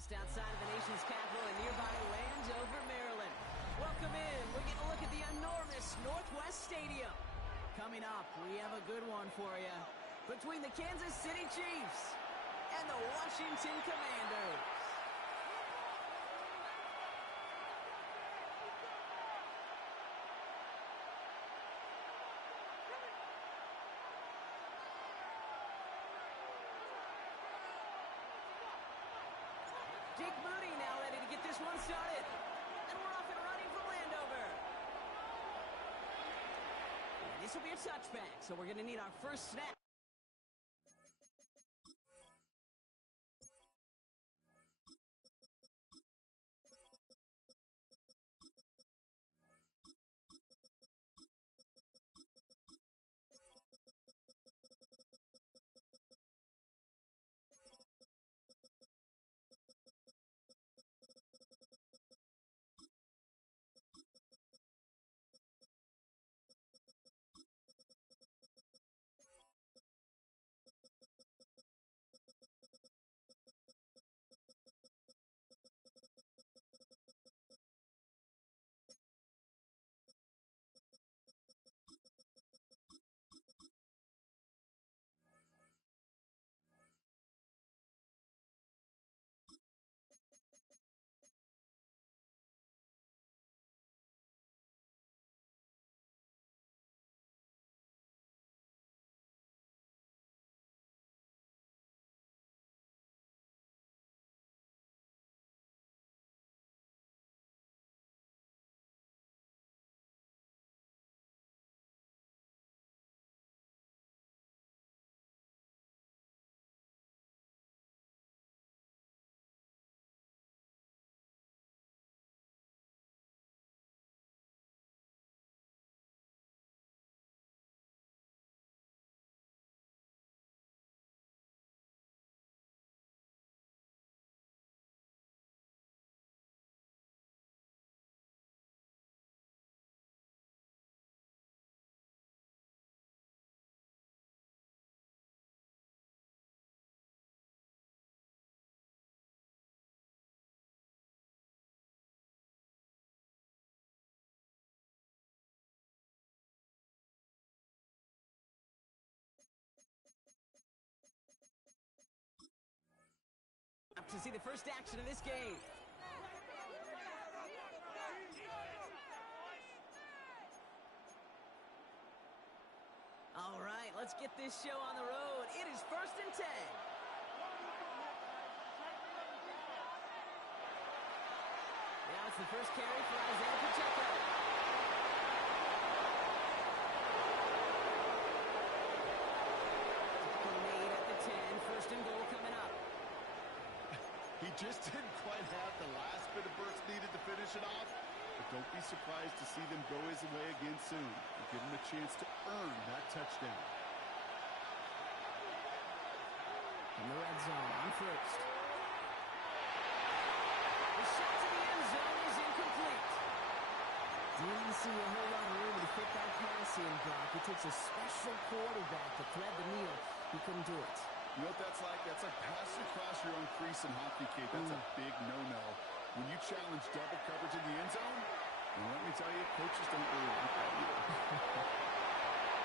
just outside of the nation's capital in nearby Landover, Maryland. Welcome in. We're getting a look at the enormous Northwest Stadium. Coming up, we have a good one for you. Between the Kansas City Chiefs and the Washington Commanders. Jake Moody now ready to get this one started. And we're off and running from Landover. And this will be a touchback, so we're going to need our first snap. Up to see the first action of this game. All right, let's get this show on the road. It is 1st and 10. Now it's the first carry for Isaiah Pacheco. Made at the 10, 1st and goal coming up. He just didn't quite have the last bit of burst needed to finish it off. But don't be surprised to see them go his way again soon. And give him a chance to earn that touchdown. In the red zone on first. The shot to the end zone is incomplete. Didn't see a whole lot of room to fit that pass in, Brock. It takes a special quarterback to thread the needle. He couldn't do it. You know what that's like? That's like passing across your own crease in hockey, Kate. That's a big no-no. When you challenge double coverage in the end zone, and let me tell you, coaches don't really like that either.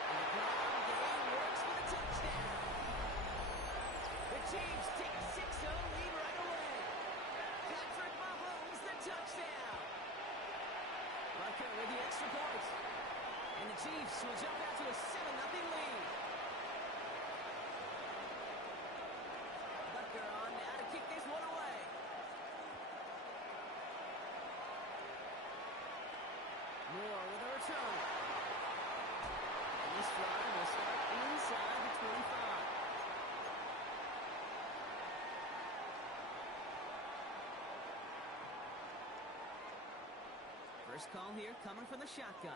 And the ground game works for the touchdown. The Chiefs take a 6-0 lead right away. Patrick Mahomes, the touchdown. Rucker with the extra point. And the Chiefs will jump out to a 7-0 lead. On now to kick this one away. Moore with a return. And this drive will start inside the 25. First call here coming from the shotgun.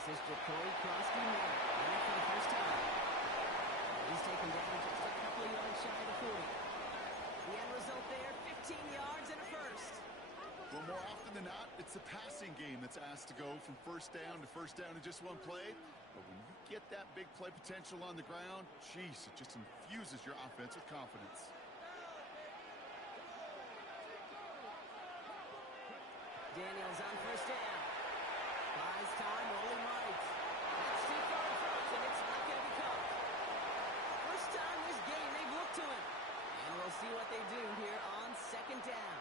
This is Jacory Krosky Moore, running for the first time. He's taken down just a couple of yards shy of the 40. The end result there, 15 yards and a first. Well, more often than not, it's the passing game that's asked to go from first down to first down in just one play. But when you get that big play potential on the ground, jeez, it just infuses your offense with confidence. Daniels on first down. Buys time, rolling right. That's too far in front, and it's not going to be caught. First time this game they've looked to him. And we'll see what they do here on second down.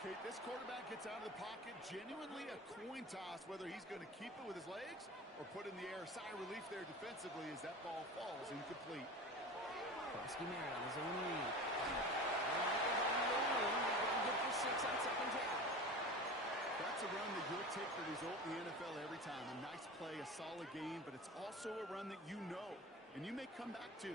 Kate, this quarterback gets out of the pocket, genuinely a coin toss whether he's going to keep it with his legs or put in the air. Sigh of relief there defensively as that ball falls incomplete. Krosky Merritt on his own lead. Good for 6 on second down. That's a run that you'll take the result in the NFL every time. A nice play, a solid game, but it's also a run that you know and you may come back to,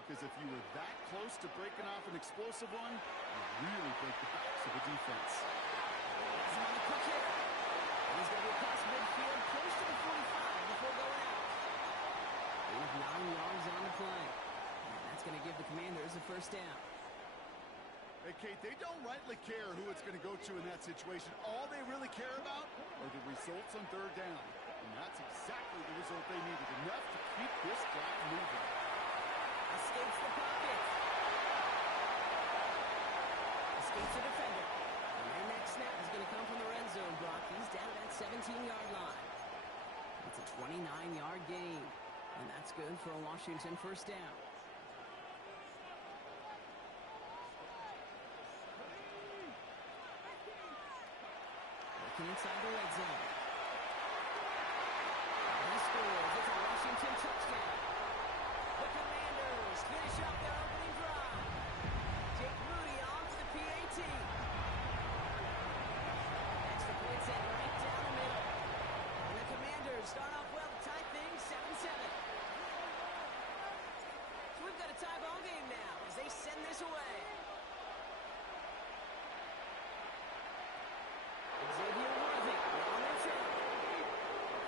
because if you were that close to breaking off an explosive one, you really break the backs of the defense. He's on the quick hit. He's going to be across midfield, close to the 45 before going out. They have 9 yards on the play. And that's going to give the Commanders a first down. Hey, Kate, they don't rightly care who it's going to go to in that situation. All they really care about are the results on third down. And that's exactly the result they needed. Enough to keep this drive moving. Escapes the pocket. Escapes the defender. And their next snap is going to come from the red zone, Brock. He's down at that 17-yard line. It's a 29-yard gain. And that's good for a Washington first down. Looking inside the red zone. And he scores. It's a Washington touchdown. The Commanders finish up their opening drive. Jake Moody on to the PAT. Extra point set right down the middle. And the Commanders start off well to tie things 7-7. So we've got a tie ball game now as they send this away. Xavier Worthy on their turn.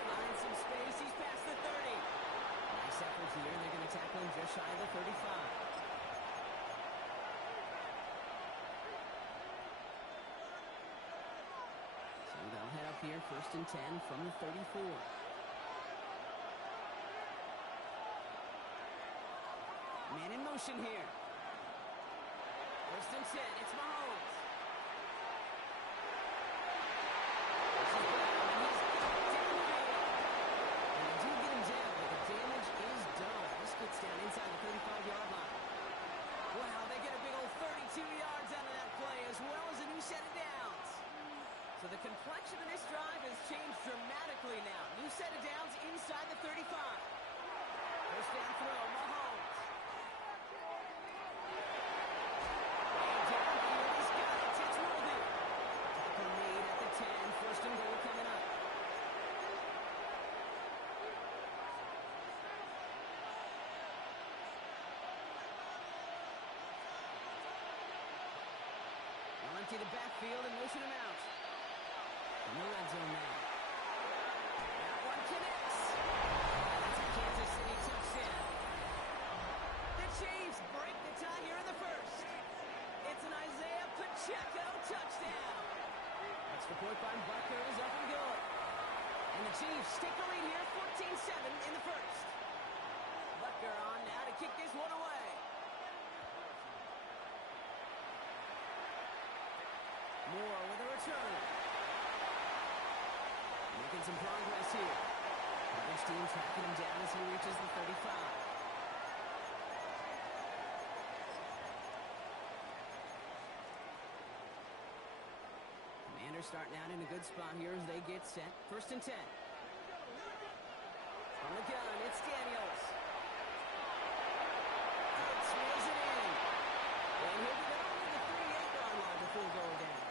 Finds some space. He's past the 30. Nice effort here. They're going to tackle him just shy of the 35. So they'll head up here, 1st and 10 from the 34. Man in motion here. 1st and 10. It's Mahomes. Down inside the 35-yard line. Wow, they get a big old 32 yards out of that play, as well as a new set of downs. So the complexion of this drive has changed dramatically now. New set of downs inside the 35. First down throw, Mahomes. And downfield, he's got it. It's Worthy. Tackle made at the 10. First and goal coming up. To the backfield and motion him out. In the red zone now. That one connects. That's a Kansas City touchdown. The Chiefs break the tie here in the first. It's an Isaiah Pacheco touchdown. Extra point by Butker is up and good. And the Chiefs take the lead here, 14-7 in the first. Butker on now to kick this one away. Moore with a return. Making some progress here. Each team tracking him down as he reaches the 35. Commanders starting out in a good spot here as they get set. 1st and 10. From the gun, it's Daniels. Hurts wheels it in. And he'll be down to the 38-yard line before goal down.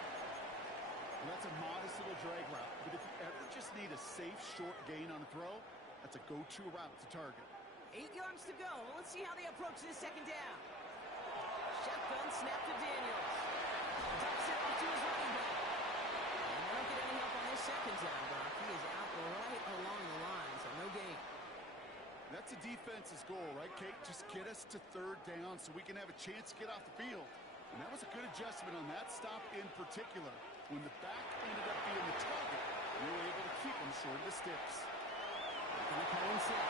Well, that's a modest little drag route, but if you ever just need a safe, short gain on a throw, that's a go-to route to target. 8 yards to go. Let's see how they approach this second down. Shotgun snap to Daniels. Dumps it off to his running back. And they don't get any help on this second down, Brock. He is out right along the line, so no gain. That's a defense's goal, right, Kate? Just get us to third down so we can have a chance to get off the field. And that was a good adjustment on that stop in particular. When the back ended up being the target, we were able to keep him short of the sticks. Gonna call him set.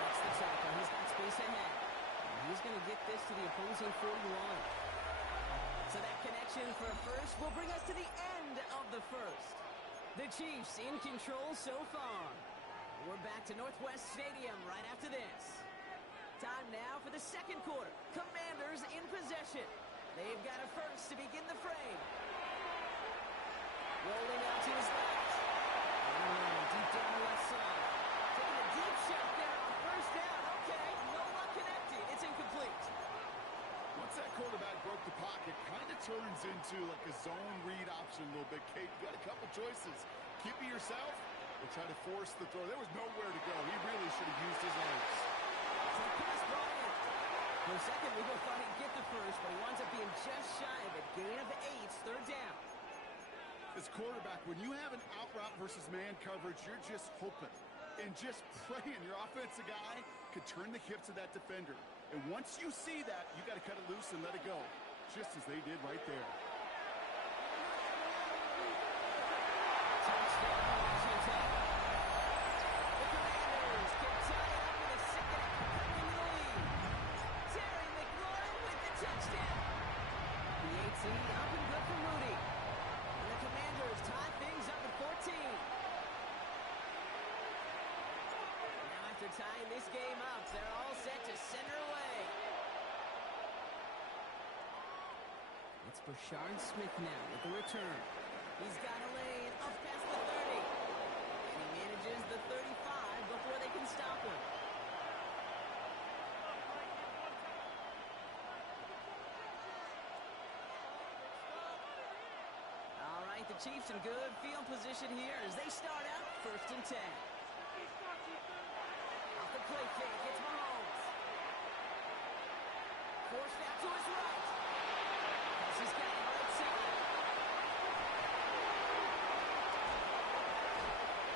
That's the tackle. He's got space ahead. And he's going to get this to the opposing 41. So that connection for a first will bring us to the end of the first. The Chiefs in control so far. We're back to Northwest Stadium right after this. Time now for the second quarter. Commanders in possession. They've got a first to begin the frame. Rolling out to his left. Deep down the left side. Taking a deep shot there on first down. Okay, no luck connected. It's incomplete. Once that quarterback broke the pocket, kind of turns into like a zone read option a little bit. Kate, you got a couple choices. Keep it yourself or try to force the throw. There was nowhere to go. He really should have used his legs. So the pass brought in. For a second, we both thought he'd get the first, but he winds up being just shy of it. Gain of 8, third down. As quarterback, when you have an out route versus man coverage, you're just hoping and just praying your offensive guy could turn the hips of that defender. And once you see that, you got to cut it loose and let it go, just as they did right there. Touchdown, Washington. The Commanders can tie it up with a second after cutting into the lead. Terry McLaurin with the touchdown. The AT up and good for Moody. And the Commanders tie things up at 14. Now after tying this game up, they're all set to center away. It's Brashard Smith now with the return. He's got a lane up past the 30. And he manages the 35 before they can stop him. All right, the Chiefs in good field position here as they start out first and 10. Off the play fake, it's Mahomes. Forced out to his right. He's got it right side.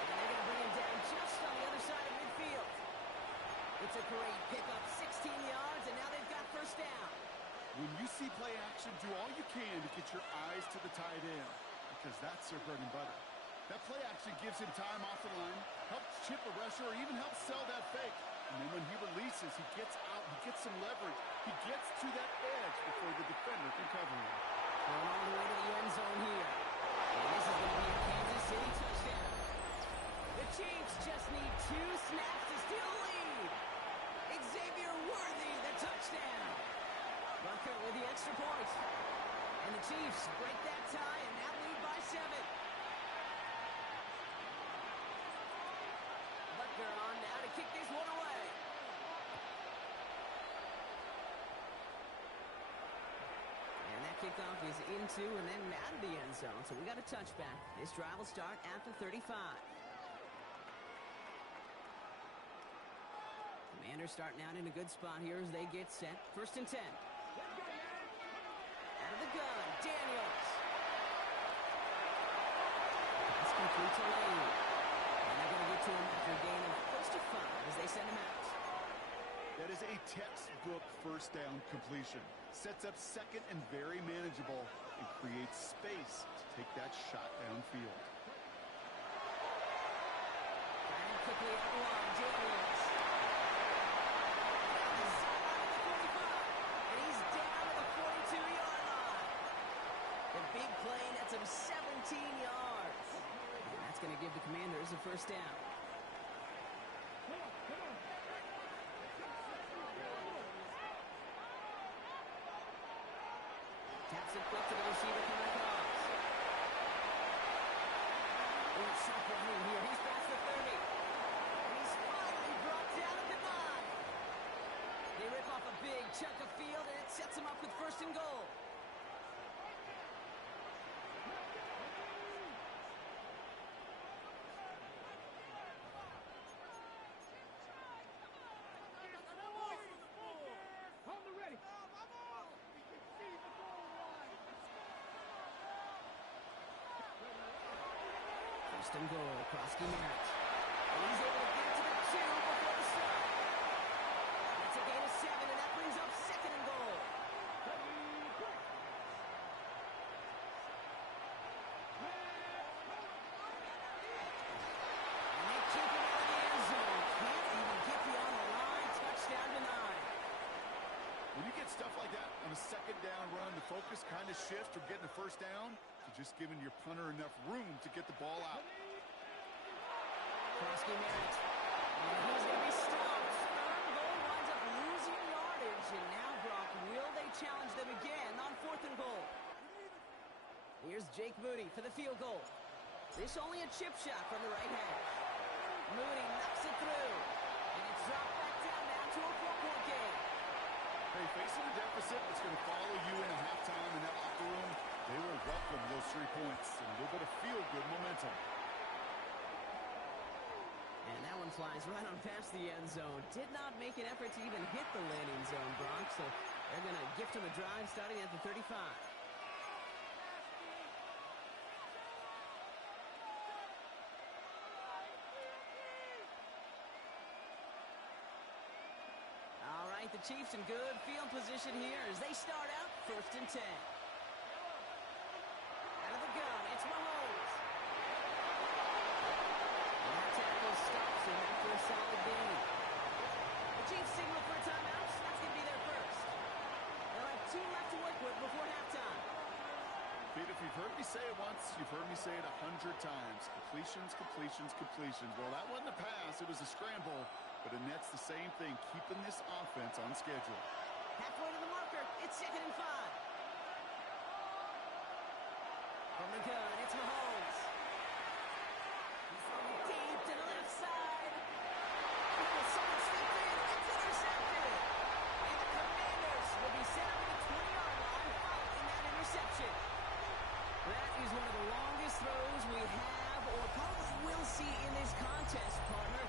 And they're going to bring him down just on the other side of midfield. It's a great pickup, 16 yards, and now they've got first down. When you see play action, do all you can to get your eyes to the tight end, because that's their bread and butter. That play action gives him time off the line, helps chip a rusher, or even helps sell that fake. And then when he releases, he gets out, he gets some leverage. He gets to that edge before the defender can cover him. Going all the way to the end zone here. And this is going to be a Kansas City touchdown. The Chiefs just need 2 snaps to steal the lead. Xavier Worthy, the touchdown. Bucker with the extra point. And the Chiefs break that tie and now lead by 7. Bucker on now to kick this one away. And that kickoff is into and then out of the end zone. So we got a touchback. This drive will start after 35. Commanders starting out in a good spot here as they get set. First and 10. Out of the gun, Daniels. Pass complete to Lane. And they're going to get to him after a gain of close to 5 as they send him out. That is a textbook first down completion. Sets up second and very manageable and creates space to take that shot downfield. And quickly out the line, Daniels. He's out of the 45. And he's down to the 42-yard line. The big play nets him 17 yards. And that's going to give the Commanders a first down. Taps it quick to the receiver coming across. Oh, it's Sharp running here. He's past the 30. And he's finally brought down at the 9. They rip off a big chunk of field, and it sets him up with first and goal. First and goal, Krosky Merritt. And he's able to get to the 2 before the stop. That's a gain of 7, and that brings up second and goal. And they keep him focus kind of shifts from getting a first down to just giving your punter enough room to get the ball out. Krosky Merritt. And he's going to be stopped. Third goal winds up losing yardage. And now, Brock, will they challenge them again on 4th and goal? Here's Jake Moody for the field goal. This only a chip shot from the right hash. Moody knocks it through. And it's dropped back down to a 4-point game. Hey, facing a deficit that's going to follow you into halftime in that locker room, they will welcome those 3 points and a little bit of feel-good momentum. And that one flies right on past the end zone. Did not make an effort to even hit the landing zone, Brock. So they're going to gift him a drive starting at the 35. All right, the Chiefs in good field position here as they start out 1st and 10. Out of the gun, it's Mahomes. And that tackle stops him after a solid gain. The Chiefs signal for a timeout. That's going to be their first. They'll have 2 left to work with before halftime. Pete, if you've heard me say it once, you've heard me say it 100 times. Completions, completions, completions. Well, that wasn't a pass. It was a scramble. But it nets the same thing, keeping this offense on schedule. Halfway to the marker, it's 2nd and 5. From the gun, it's Mahomes. He's throwing deep to the left side. Someone slipped in, it's intercepted. And the Commanders will be set up at the 20-yard line following that interception. That is one of the longest throws we have or probably will see in this contest, partner.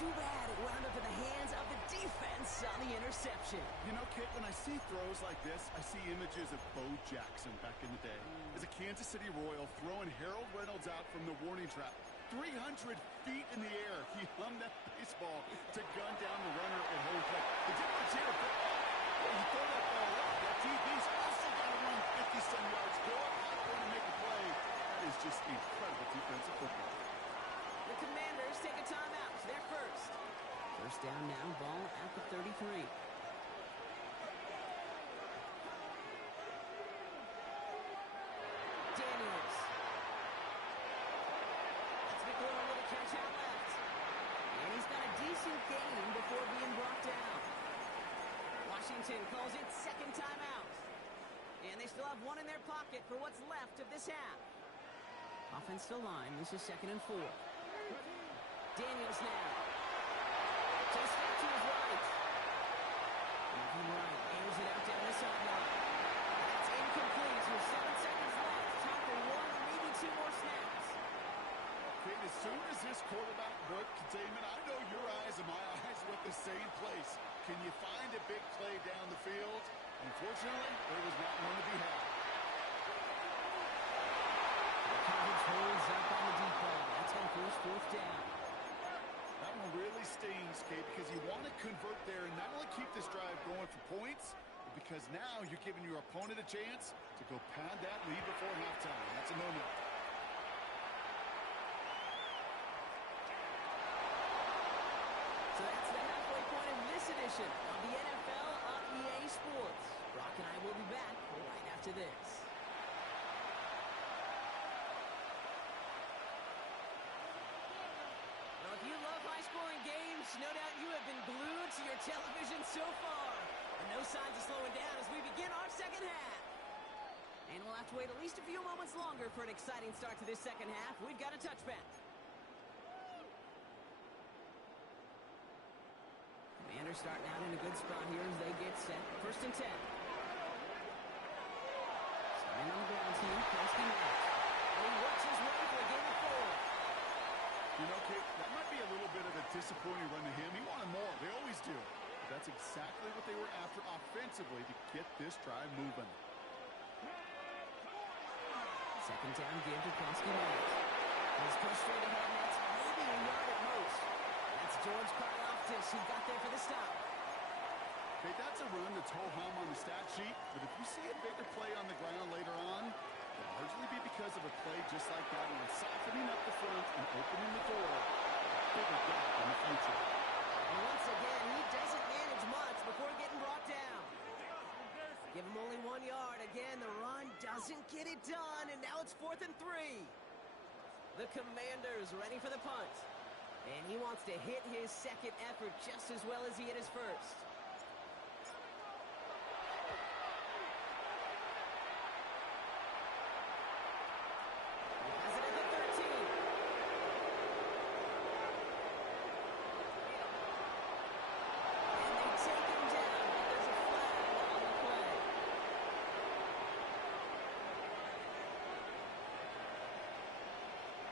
Too bad it wound up in the hands of the defense on the interception. You know, Kit, when I see throws like this, I see images of Bo Jackson back in the day. As a Kansas City Royal throwing Harold Reynolds out from the warning trap. 300 feet in the air. He hung that baseball to gun down the runner at home plate. The difference here, when you throw that ball up, that DB's also got to run 50-some yards. Go up high point and make a play. That is just incredible defensive football. The Commanders take a timeout. They're first. First down now, ball at the 33. Daniels. That's McLaurin with a catch out left. And he's got a decent gain before being brought down. Washington calls it 2nd timeout. And they still have 1 in their pocket for what's left of this half. Offense still line. This is 2nd and 4. Daniels now. Just back to his right. Moving right. Airs it out down the sideline. That's incomplete with 7 seconds left. Time for 1 or maybe 2 more snaps. Okay, as soon as this quarterback broke containment, I know your eyes and my eyes were at the same place. Can you find a big play down the field? Unfortunately, there was not one to be had. The coverage holds up on the deep ball. That's going to force 4th down. That one really stings, Kate, because you want to convert there and not only keep this drive going for points, but because now you're giving your opponent a chance to go pound that lead before halftime. That's a no-no. So that's the halfway point of this edition of the NFL on EA Sports. Brock and I will be back right after this. Well, if you love high-scoring games, no doubt you have been glued to your television so far. And no signs of slowing down as we begin our second half. And we'll have to wait at least a few moments longer for an exciting start to this second half. We've got a touchback. Commanders starting out in a good spot here as they get set. 1st and 10. Starting on the ground team, Krosky Merritt. And he works his way for a gain of 4. You know, Kate, that might be a little bit of a disappointing run to him. He wanted more. They always do. But that's exactly what they were after offensively to get this drive moving. 2nd down give to Krosky Merritt. He's pushed straight ahead, and that's maybe a yard at most. That's George Karlaftis who got there for the stop. Okay, that's a run that's ho-hum on the stat sheet, but if you see a bigger play on the ground later on, it'll largely be because of a play just like that one, softening up the front and opening the door for a bigger gap in the future. And once again, he doesn't manage much before getting brought down. Give him only 1 1 yard. Again, the run doesn't get it done, and now it's 4th and 3. The Commander's ready for the punt. And he wants to hit his second effort just as well as he hit his first. He has it at the 13. And they take him down, but there's a flag on the play.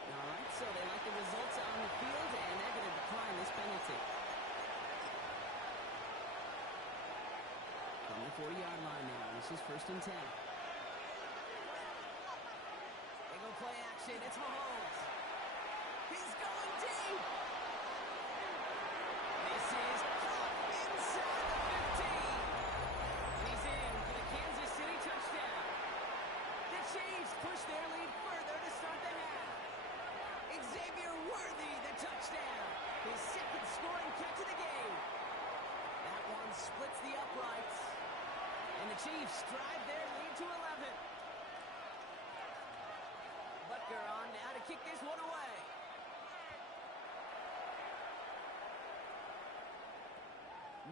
All right, so they like the results on the field, and they're going to decline this penalty. From the 40-yard line now, this is 1st and 10. They go play action, it's Mahomes. He's going deep. This is caught inside the 15. And he's in for the Kansas City touchdown. The Chiefs push their lead further to start the half. Xavier Worthy, the touchdown. His second scoring catch of the game. That one splits the uprights. And the Chiefs drive their lead to 11. Butker on now to kick this one away.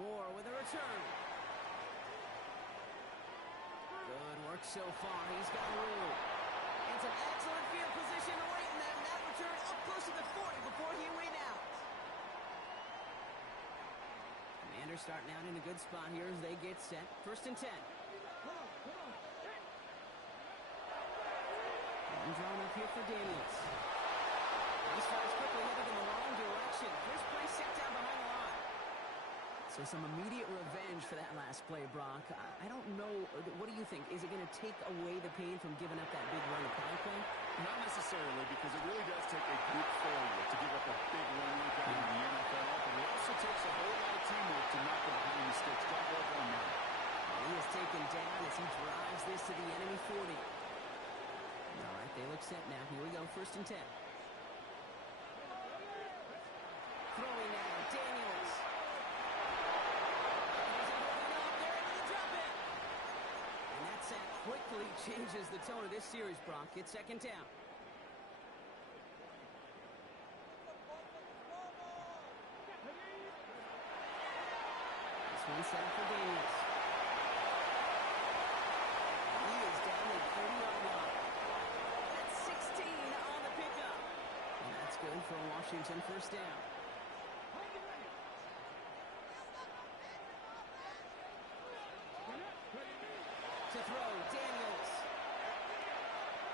Moore with a return. Good work so far. He's got room. And some excellent field position awaiting them. That return up close to the 40 before he went out. Commanders starting out in a good spot here as they get set. 1st and 10. And drawn up here for Daniels. These fires quickly headed in the wrong direction. First play set down behind the line. So some immediate revenge for that last play, Brock. I don't know. What do you think? Is it going to take away the pain from giving up that big run of power play? Not necessarily, because it really does take a group failure to give up a big run like that in the NFL, but it also takes a whole lot of teamwork to knock it behind the sticks. Don't go on that. He is taken down as he drives this to the enemy 40. All right, they look set now. Here we go, 1st and 10. Throwing now, Daniels. They're able to drop it. And that sack quickly changes the tone of this series, Brock. It's 2nd down. This one's set up for Daniels. He is down at 30-yard line. That's 16 on the pickup. And that's good for Washington 1st down. To throw, Daniels.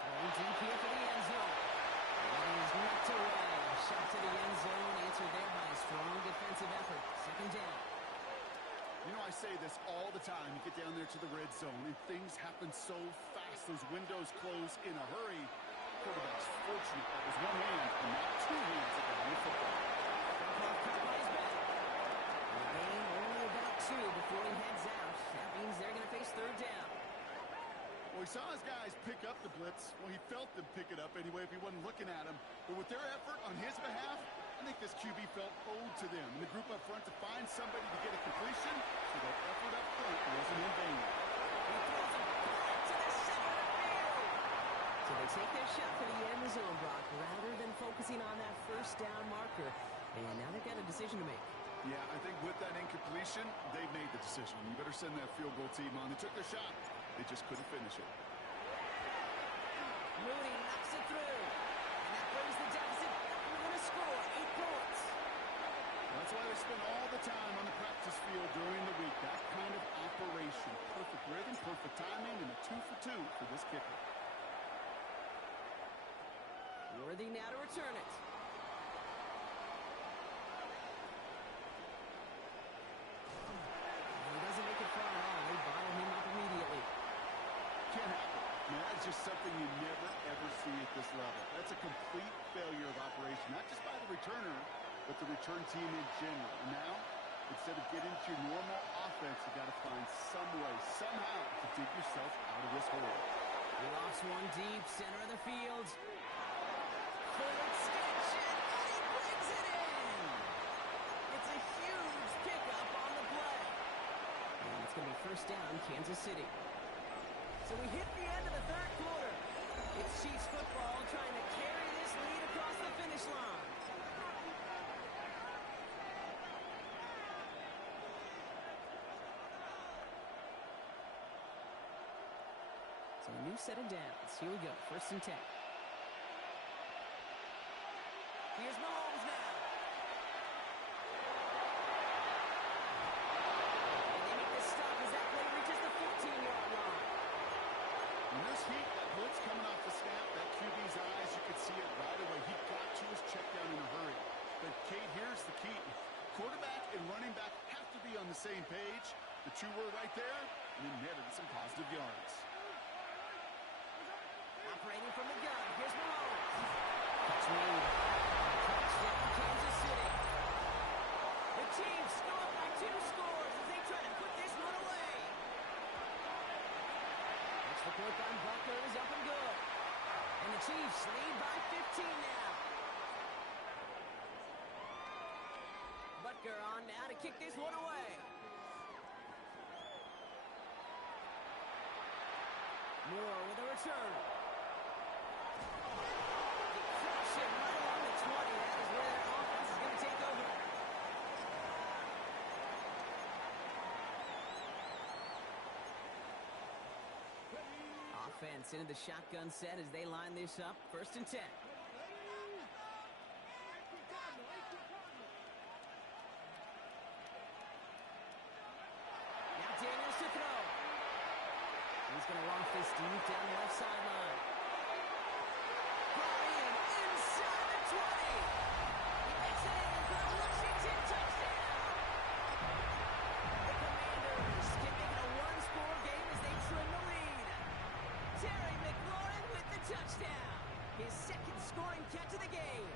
Throwing deep here for the end zone. And he's knocked away. A shot to the end zone, answered there by a strong defensive effort. 2nd down. You know, I say this all the time. You get down there to the red zone, and things happen so fast. Those windows close in a hurry. Quarterback's fortunate that was one hand and not two hands at the football. Caught by his back. And the game only about 2 before he heads out. That means they're going to face 3rd down. Well, he saw his guys pick up the blitz. Well, he felt them pick it up anyway if he wasn't looking at him. But with their effort on his behalf, I think this QB felt owed to them. And the group up front to find somebody to get a completion, so that effort up front wasn't in vain. He throws it back to the center of the field. So they take their shot for the end zone, Brock, rather than focusing on that 1st down marker. And now they've got a decision to make. Yeah, I think with that incompletion, they made the decision. You better send that field goal team on. They took their shot. They just couldn't finish it. Mooney knocks it through. And that brings the deficit back. We're going to score 8 points. That's why they spend all the time on the practice field during the week. That kind of operation. Perfect rhythm, perfect timing, and a 2 for 2 for this kicker. Worthy now to return it. And he doesn't make it far at all. They bottle him up immediately. Can't happen. Man, that's just something you never, ever see at this level. That's a complete failure of operation, not just by the returner, but the return team in general. And now, instead of getting to your normal offense, you got to find some way, somehow, to dig yourself out of this hole. He lost one deep, center of the field. Full extension, and he brings it in! It's a huge pickup on the play. And it's going to be 1st down, Kansas City. finish line. So a new set of downs. Here we go. 1st and 10. Here's Mahomes now. And they make this stop as that play reaches the 15-yard line. In this heat, that blitz coming off the snap, that QB's eyes, you could see it right away. He got to his check down in a hurry. But, Kate, here's the key. Quarterback and running back have to be on the same page. The two were right there, and it netted some positive yards. Operating from the gun. Here's Mahomes. Catch made. Touchdown, Kansas City. The Chiefs go up by 2 scores as they try to put this one away. Extra point on Butker is up and good. And the Chiefs lead by 15 now. Butker on now to kick this one away. Moore with a return. Right along the 20. That is where their offense is going to take over. Offense into the shotgun set as they line this up. 1st and 10. Now Daniels to throw. He's going to loft this deep down the left sideline. Inside the 20. He makes it in for a Washington touchdown. The Commanders can make it a 1-score game as they trim the lead. Terry McLaurin with the touchdown. His 2nd scoring catch of the game.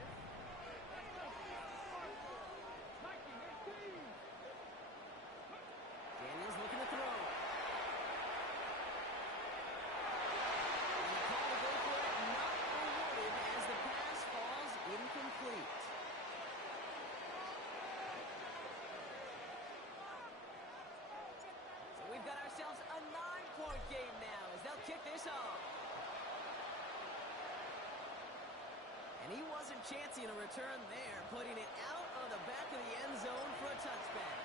Daniels looking to throw. Incomplete. So we've got ourselves a 9-point game now as they'll kick this off. And he wasn't chancing a return there, putting it out on the back of the end zone for a touchback.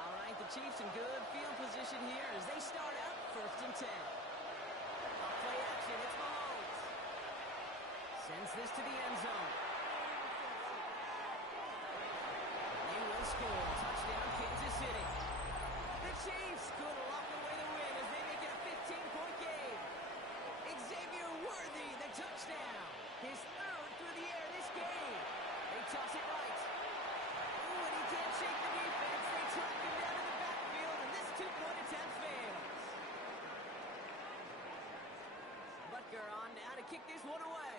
All right, the Chiefs in good field position here as they start out 1st and 10. Play action, it's Mahomes. Sends this to the end zone. And they will score. Touchdown, Kansas City. The Chiefs could lock away the win as they make it a 15-point game. Xavier Worthy, the touchdown. His 3rd through the air this game. They toss it right. Ooh, and he can't shake the defense. They track him down in the backfield, and this 2-point attempt fails. Butker on now to kick this one away.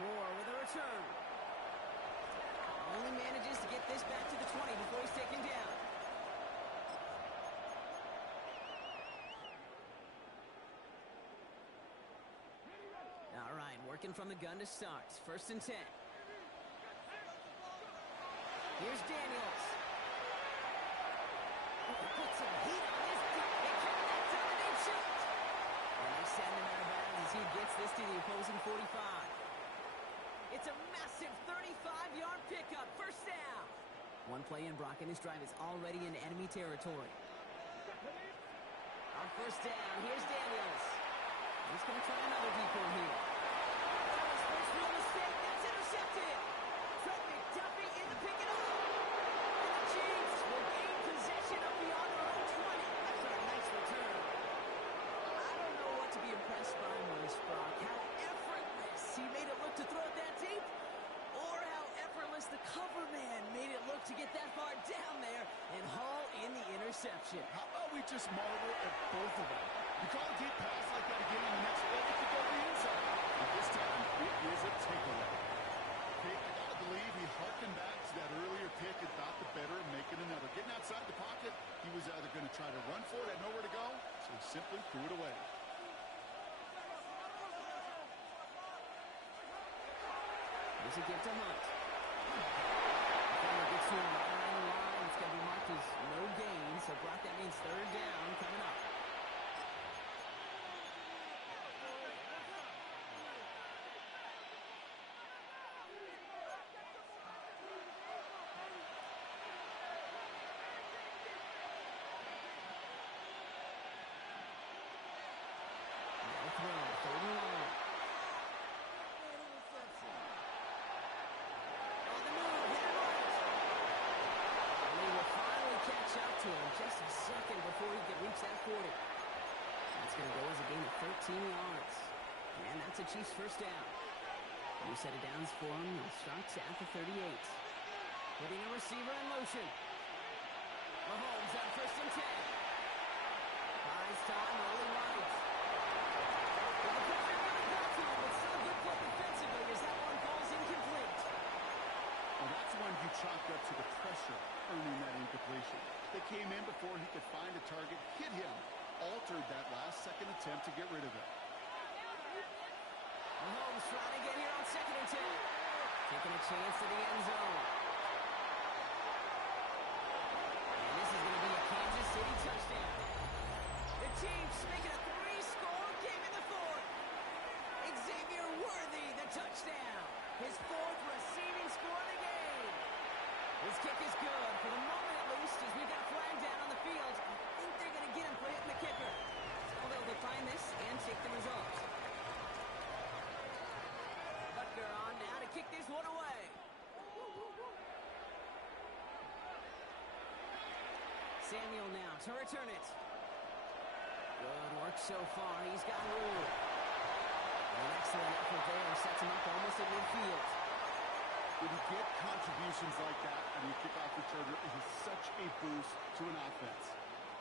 Moore with a return. Only manages to get this back to the 20 before he's taken down. All right, working from the gun to start. 1st and 10. Here's Daniels. Put some heat on this deep. They count that down and they shoot. And they send him out of bounds as he gets this to the opposing 45. It's a massive 35-yard pickup. 1st down. One play in, Brock, and this drive is already in enemy territory. On 1st down, here's Daniels. He's going to try another deep one here. That was first real mistake. That's intercepted. Fred McDuffie in the pick it up. And the Chiefs will gain possession up beyond their own 20 after a nice return. I don't know what to be impressed by most, Brock. How effortless he made it look to throw it that deep, or how effortless the cover man made it look to get that far down there and haul in the interception. How about we just marvel at both of them? You call a deep pass like that again, and the next play it could go to the inside. And this time, it is a takeaway. Okay, I gotta believe he harkened back to that earlier pick and thought the better of making another. Getting outside the pocket, he was either going to try to run for it, had nowhere to go, so he simply threw it away. Here's a gift to Hunt. Defender gets to him right around the line. It's going to be marked as no gain, so Brock, that means 3rd down coming to him just a second before he could reach that 40. That's going to go as a gain of 13 yards. And that's a Chiefs first down. New set of downs for him. He starts at the 38. Putting a receiver in motion. Mahomes on first and 10. Buys time, rolling right. The pressure really got to him, but still a good play defensively as that one falls incomplete. Well, that's one you chalked up to the pressure, earning that incompletion. They came in before he could find a target, hit him, altered that last-second attempt to get rid of it. Mahomes trying to get here on second and 10. Taking a chance to the end zone. And this is going to be a Kansas City touchdown. The Chiefs making a 3-score game in the fourth. Xavier Worthy, the touchdown. His 4th receiving score of the game. His kick is good, for the moment at least, as we got a flag down on the field. I think they're going to get him for hitting the kicker. So they'll decline this and take the result. Butker on now to kick this one away. Samuel now to return it. Good work so far. He's got room. An excellent effort there. Sets him up almost at midfield. When you get contributions like that on your kickoff returner, it is such a boost to an offense.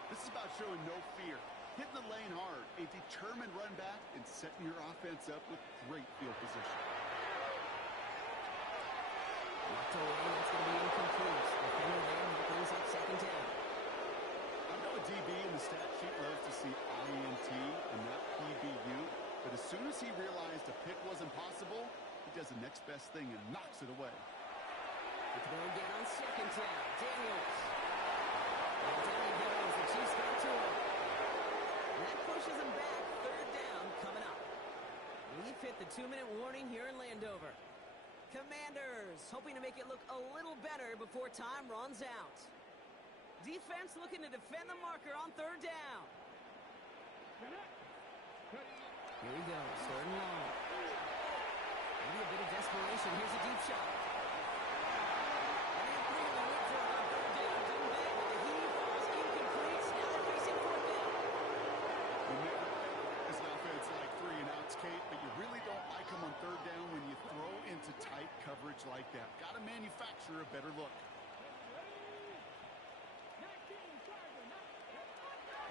This is about showing no fear, hitting the lane hard, a determined run back, and setting your offense up with great field position. Locked away, that's going to be incomplete. Defender there, he brings up second down. I know a DB in the stat sheet loves to see INT and not PBU, but as soon as he realized a pick wasn't possible, he does the next best thing and knocks it away. The throw again on second down. Daniels. And down he goes. The Chiefs got to him. And that pushes him back. Third down coming up. We've hit the 2-minute warning here in Landover. Commanders hoping to make it look a little better before time runs out. Defense looking to defend the marker on third down. Here he goes. Third and long. Maybe a bit of desperation. Here's a deep shot. And they really went for it on third down, didn't they? But the heave falls incomplete. Now they're facing fourth down. You never as an offense like 3-and-outs, Kate, but you really don't like them on third down when you throw into tight coverage like that. Got to manufacture a better look.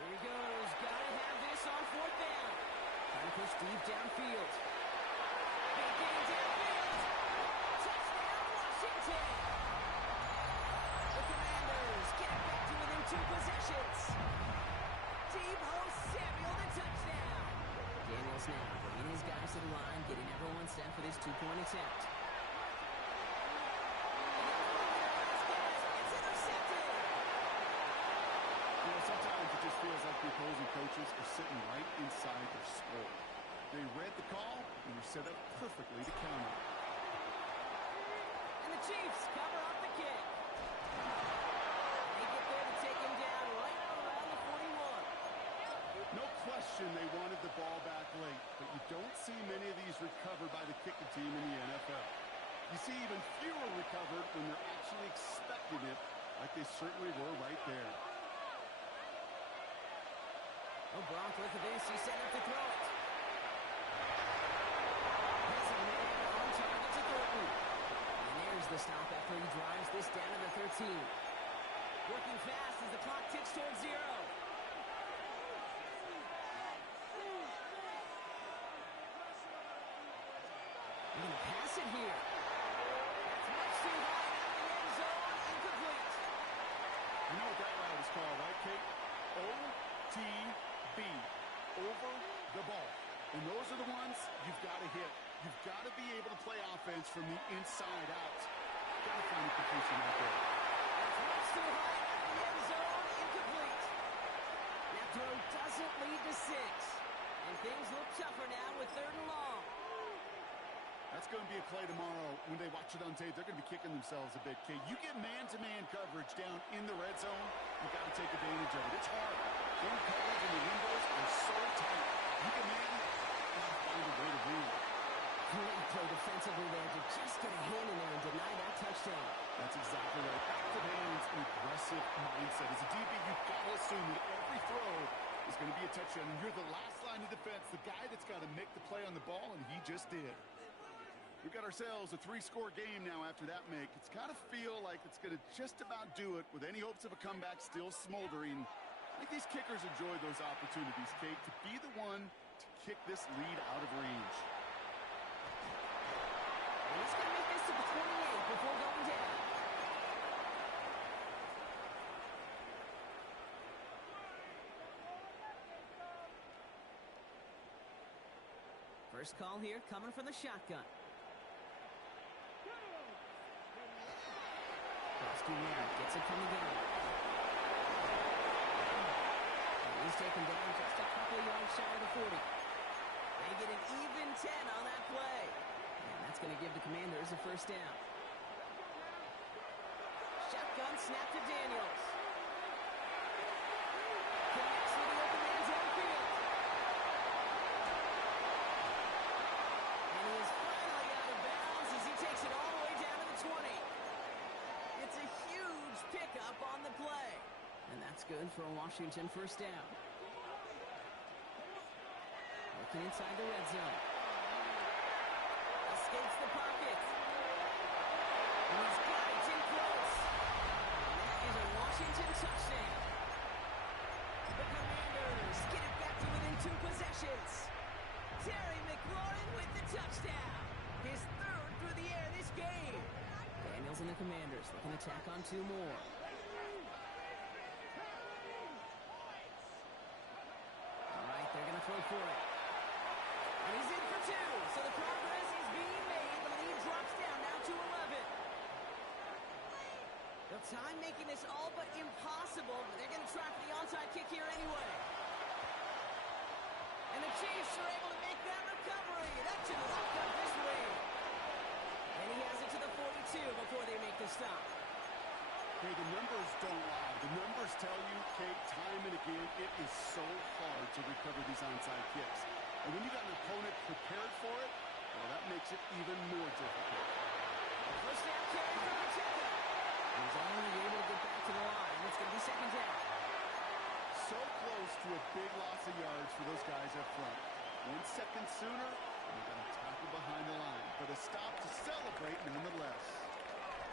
Here he goes. Got to have this on fourth down. Trying to push deep downfield. Big gain downfield. Touchdown, Washington. The Commanders get it back to within 2 possessions. Deebo Samuel, the touchdown. Daniels now bringing his guys to the line, getting everyone set for this 2-point attempt. It's intercepted. You know, sometimes it just feels like the opposing coaches are sitting right inside their skull. They read the call and were set up perfectly to counter. And the Chiefs cover up the kick. They get there to take him down right around the 41. No question they wanted the ball back late, but you don't see many of these recovered by the kicking team in the NFL. You see even fewer recovered when they're actually expecting it, like they certainly were right there. Oh, Brock, look at this. He's set up to throw it. Has a man on target to Thornton. And there's the stop after he drives this down to the 13. Working fast as the clock ticks towards 0. We're going to pass it here. That's much too high out of the end zone. Incomplete. You know what that route is called, right, Kate? OTB. Over the ball. And those are the ones you've got to hit. You've got to be able to play offense from the inside out. Got to find a completion out there. That's much too high out of the end zone. Incomplete. That throw doesn't lead to 6. And things look tougher now with third and long. That's going to be a play tomorrow. When they watch it on tape, they're going to be kicking themselves a bit, Kate. You get man-to-man coverage down in the red zone, you've got to take advantage of it. It's hard. Zone coverage and the windows are so tight. You can man, you got to find a way to win. Great play defensively there to just get a hand in there and deny that touchdown. That's exactly right. Active hands and aggressive mindset. As a DB, you touchdown, and you're the last line of defense, the guy that's got to make the play on the ball, and he just did. We've got ourselves a 3-score game now after that make. It's got to feel like it's going to just about do it with any hopes of a comeback still smoldering. I think these kickers enjoy those opportunities, Kate, to be the one to kick this lead out of range. He's going to make this to the 28 before going down. First call here coming from the shotgun. Gets it from the gun. He's taken down just a couple of yards shy of the 40. They get an even 10 on that play. And that's going to give the Commanders a first down. Shotgun snap to Daniels. Connects with the open man downfield. And he is finally out of bounds as he takes it all the way down to the 20. It's a huge pickup on the play. And that's good for a Washington first down. Looking inside the red zone. Escapes the pocket. And he's got it in close. And that is a Washington touchdown. The Commanders get it back to within 2 possessions. Terry McLaurin with the touchdown. His third through the air this game. Daniels and the Commanders looking to tack on 2 more. All right, they're going to throw for it. And he's in for 2. So the progress is being made. The lead drops down now to 11. The time making this all but impossible, but they're going to try for the onside kick here anyway. And the Chiefs are able to make that recovery. That should have locked up this win. And he has it to the 42 before they make the stop. Hey, the numbers don't lie. The numbers tell you, Kate, time and again, it is so hard to recover these onside kicks. And when you got an opponent prepared for it, well, that makes it even more difficult. First down carry for Pacheco. He's only able to get back to the line. It's going to be second down. So close to a big loss of yards for those guys up front. 1 second sooner, and they're going to tackle behind the line. But a stop to celebrate nonetheless.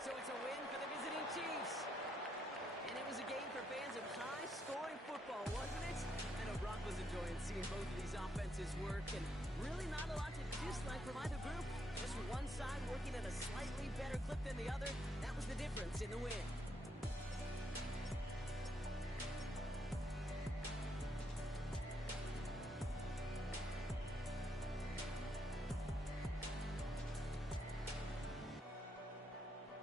So it's a win for the visiting Chiefs. And it was a game for fans of high-scoring football, wasn't it? I know Brock was enjoying seeing both of these offenses work, and really not a lot to dislike from either group. Just one side working at a slightly better clip than the other. That was the difference in the win.